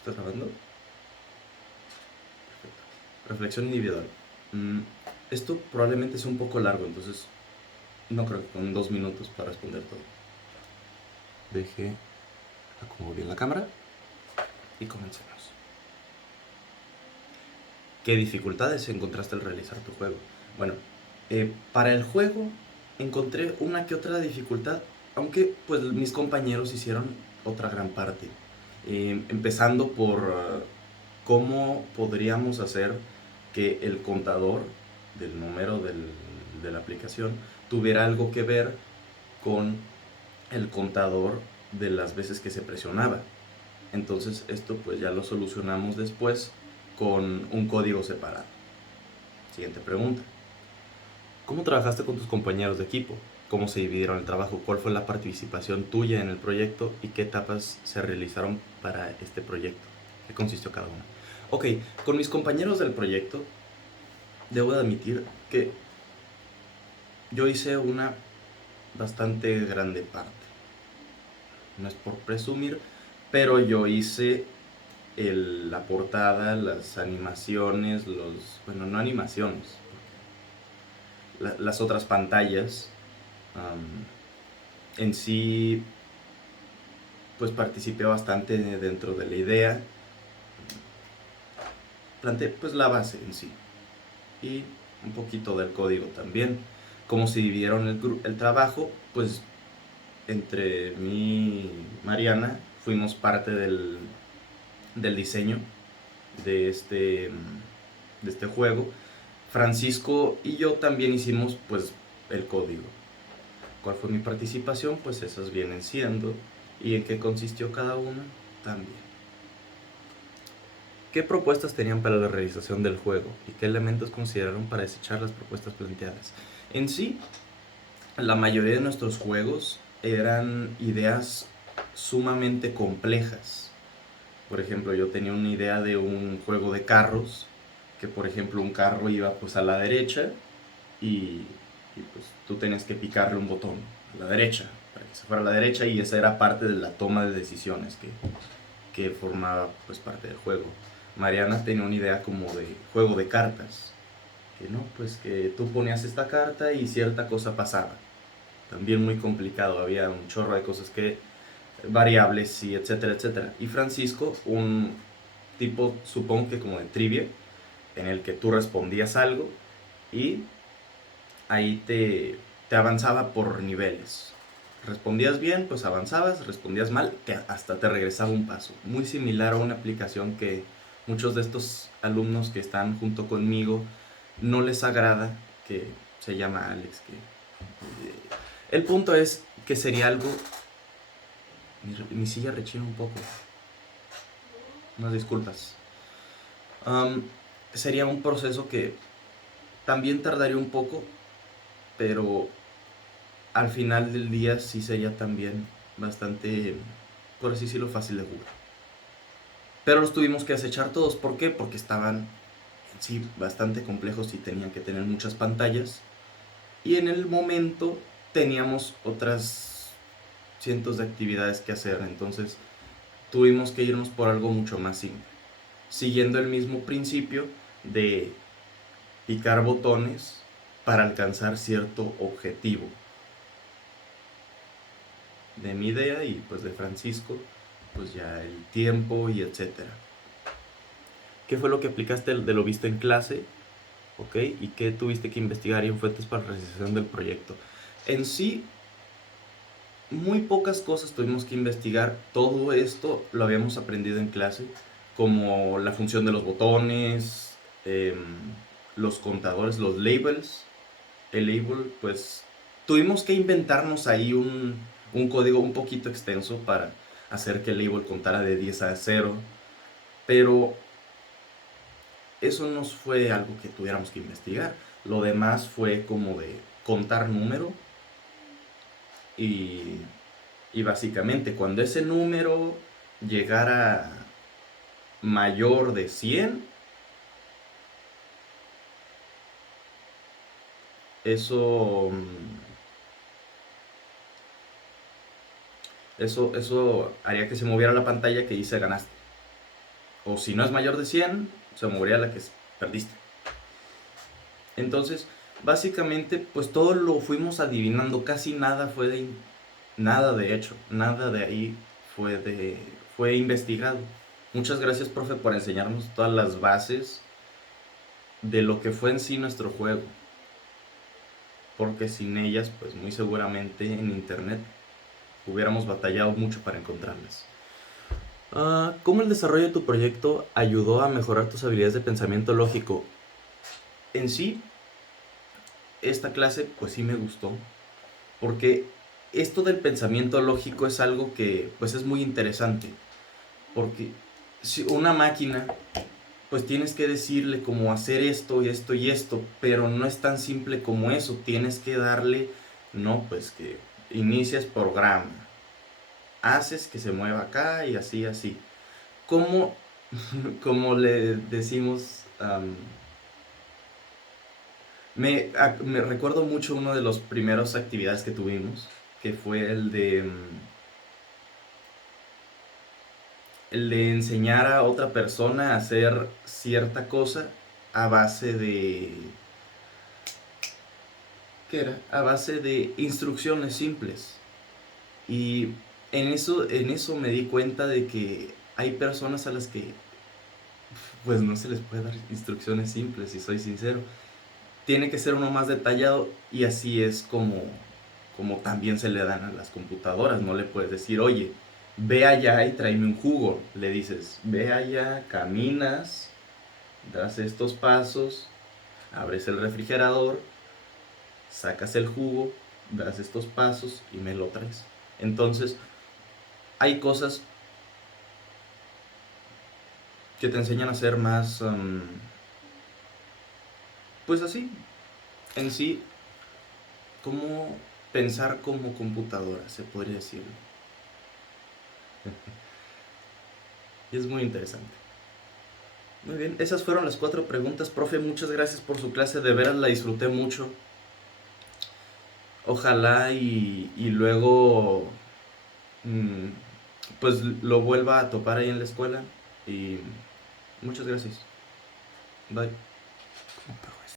¿Estás grabando? Perfecto. Reflexión individual. Esto probablemente sea un poco largo, entonces no creo que con 2 minutos para responder todo. Deje, acomodo bien la cámara y comencemos. ¿Qué dificultades encontraste al realizar tu juego? Bueno, para el juego encontré una que otra dificultad, aunque pues mis compañeros hicieron otra gran parte. Empezando por cómo podríamos hacer que el contador del número de la aplicación tuviera algo que ver con el contador de las veces que se presionaba. Entonces esto pues ya lo solucionamos después con un código separado. Siguiente pregunta. ¿Cómo trabajaste con tus compañeros de equipo? ¿Cómo se dividieron el trabajo? ¿Cuál fue la participación tuya en el proyecto? ¿Y qué etapas se realizaron para este proyecto? ¿Qué consistió cada una? Ok, con mis compañeros del proyecto, debo de admitir que yo hice una bastante grande parte. No es por presumir, pero yo hice la portada, las animaciones, bueno, no animaciones, las otras pantallas. En sí, pues participé bastante dentro de la idea. Planteé pues la base en sí y un poquito del código también. Cómo se dividieron el trabajo, pues entre mí y Mariana fuimos parte del diseño de este juego. Francisco y yo también hicimos pues el código. ¿Cuál fue mi participación? Pues esas vienen siendo. ¿Y en qué consistió cada una? También. ¿Qué propuestas tenían para la realización del juego? ¿Y qué elementos consideraron para desechar las propuestas planteadas? En sí, la mayoría de nuestros juegos eran ideas sumamente complejas. Por ejemplo, yo tenía una idea de un juego de carros, que por ejemplo un carro iba pues a la derecha y pues tú tenías que picarle un botón a la derecha, para que se fuera a la derecha, y esa era parte de la toma de decisiones que formaba pues parte del juego. Mariana tenía una idea como de juego de cartas, que no, pues que tú ponías esta carta y cierta cosa pasaba. También muy complicado, había un chorro de cosas que variables y etcétera, etcétera. Y Francisco, un tipo, supongo que como de trivia, en el que tú respondías algo y ahí te avanzaba por niveles. Respondías bien, pues avanzabas; respondías mal, hasta te regresaba un paso. Muy similar a una aplicación que muchos de estos alumnos que están junto conmigo no les agrada, que se llama Alex. El punto es que sería algo... Mi silla rechina un poco. Unas disculpas. Um, Sería un proceso que también tardaría un poco, pero al final del día sí sería también bastante, por así decirlo, fácil de jugar. Pero los tuvimos que acechar todos. ¿Por qué? Porque estaban en sí bastante complejos y tenían que tener muchas pantallas. Y en el momento teníamos otras cientos de actividades que hacer. Entonces tuvimos que irnos por algo mucho más simple, siguiendo el mismo principio de picar botones para alcanzar cierto objetivo. De mi idea y pues de Francisco, pues ya el tiempo y etcétera. ¿Qué fue lo que aplicaste de lo visto en clase? ¿Ok? ¿Y qué tuviste que investigar y en fuentes para la realización del proyecto? En sí, muy pocas cosas tuvimos que investigar. Todo esto lo habíamos aprendido en clase, como la función de los botones, los contadores, los labels. El label, pues tuvimos que inventarnos ahí un código un poquito extenso para hacer que el label contara de 10 a 0, pero eso no fue algo que tuviéramos que investigar. Lo demás fue como de contar número y, y básicamente cuando ese número llegara mayor de 100, eso, eso haría que se moviera la pantalla que dice ganaste. O si no es mayor de 100, se movería la que perdiste. Entonces, básicamente, pues todo lo fuimos adivinando. Casi nada fue de... Nada de hecho, nada de ahí fue investigado. Muchas gracias, profe, por enseñarnos todas las bases de lo que fue en sí nuestro juego. Porque sin ellas, pues muy seguramente en internet hubiéramos batallado mucho para encontrarlas. ¿Cómo el desarrollo de tu proyecto ayudó a mejorar tus habilidades de pensamiento lógico? En sí, esta clase pues sí me gustó, porque esto del pensamiento lógico es algo que pues es muy interesante, porque si una máquina pues tienes que decirle cómo hacer esto y esto y esto, pero no es tan simple como eso, tienes que darle, no, pues que inicias programa, haces que se mueva acá y así, así. ¿Cómo, como le decimos? Me recuerdo mucho uno de los primeros actividades que tuvimos, que fue el de enseñar a otra persona a hacer cierta cosa a base de... ¿Qué era? A base de instrucciones simples. Y en eso me di cuenta de que hay personas a las que pues no se les puede dar instrucciones simples, si soy sincero. Tiene que ser uno más detallado y así es como también se le dan a las computadoras. No le puedes decir, oye, ve allá y tráeme un jugo. Le dices, ve allá, caminas, das estos pasos, abres el refrigerador, sacas el jugo, das estos pasos y me lo traes. Entonces, hay cosas que te enseñan a ser más, pues así, en sí, como pensar como computadora, se podría decir. Y es muy interesante. Muy bien, esas fueron las 4 preguntas, profe. Muchas gracias por su clase, de veras la disfruté mucho. Ojalá y luego mm, pues lo vuelva a topar ahí en la escuela. Y muchas gracias. Bye.